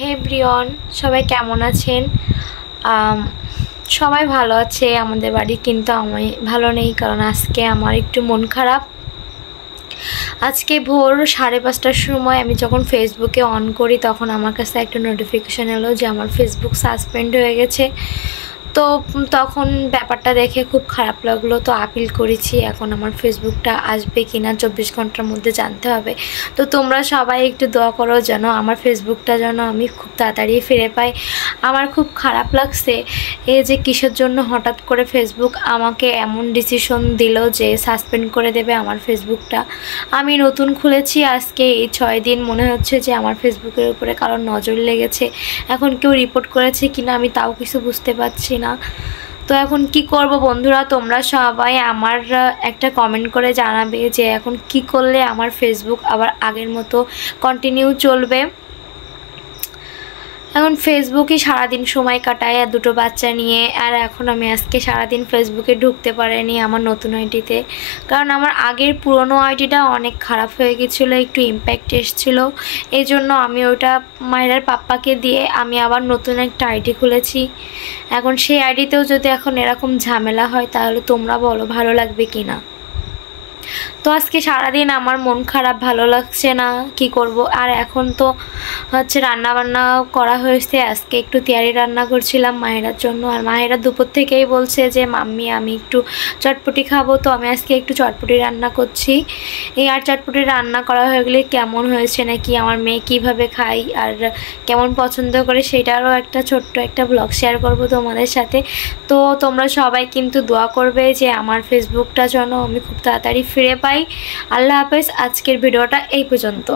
হে Brian, সবাই কেমন আছেন? আম, সবাই ভালো আছে আমাদের বাড়ি, কিন্তু আমি ভালো নেই, কারণ আজকে আমার একটু মন খারাপ। আজকে ভোর 5:30টার সময় আমি যখন ফেসবুকে অন করি, তখন আমার কাছে একটা নোটিফিকেশান এলো যে আমার ফেসবুক সাসপেন্ড হয়ে গেছে। তো তখন ব্যাপারটা দেখে খুব খারাপ লাগলো। তো আপিল করেছি, এখন আমার ফেসবুকটা আসবে কি না 24 ঘন্টার মধ্যে জানতে হবে। তো তোমরা সবাই একটু দোয়া করো যেন আমার ফেসবুকটা যেন আমি খুব তাড়াতাড়ি ফিরে পাই। আমার খুব খারাপ লাগছে এই যে কিসের জন্য হঠাৎ করে ফেসবুক আমাকে এমন ডিসিশন দিল যে সাসপেন্ড করে দেবে আমার ফেসবুকটা। আমি নতুন খুলেছি আজকে এই 6 দিন, মনে হচ্ছে যে আমার ফেসবুকের উপরে কারোর নজর লেগেছে। এখন কেউ রিপোর্ট করেছে কিনা আমি তাও কিছু বুঝতে পারছি না। তো এখন কি করব বন্ধুরা, তোমরা সবাই আমার একটা কমেন্ট করে জানাবে যে এখন কি করলে আমার ফেসবুক আবার আগের মতো কন্টিনিউ চলবে। এখন ফেসবুকে সারাদিন সময় কাটাই আর দুটো বাচ্চা নিয়ে, আর এখন আমি আজকে সারাদিন ফেসবুকে ঢুকতে পারিনি আমার নতুন আইডিতে, কারণ আমার আগের পুরনো আইডিটা অনেক খারাপ হয়ে গেছিলো, একটু ইম্প্যাক্ট এসেছিলো। এই জন্য আমি ওটা মায়েরার পাপ্পাকে দিয়ে আমি আবার নতুন একটা আইডি খুলেছি। এখন সেই আইডিতেও যদি এখন এরকম ঝামেলা হয়, তাহলে তোমরা বলো ভালো লাগবে কি না? তো আজকে সারাদিন আমার মন খারাপ, ভালো লাগছে না, কি করব। আর এখন তো হচ্ছে রান্না বান্না করা হয়েছে, আজকে একটু তেয়ারি রান্না করছিলাম মায়েরার জন্য। আর মায়েরা দুপুর থেকেই বলছে যে মাম্মি আমি একটু চটপটি খাবো, তো আমি আজকে একটু চটপটি রান্না করছি। এই আর চটপটি রান্না করা হয়ে গেলে কেমন হয়েছে নাকি, আমার মেয়ে কিভাবে খায় আর কেমন পছন্দ করে, সেটারও একটা ছোট্ট একটা ব্লগ শেয়ার করব তোমাদের সাথে। তো তোমরা সবাই কিন্তু দোয়া করবে যে আমার ফেসবুকটা যেন আমি খুব তাড়াতাড়ি ফিরে পাই। আল্লাহ হাফেজ, আজকের ভিডিওটা এই পর্যন্ত।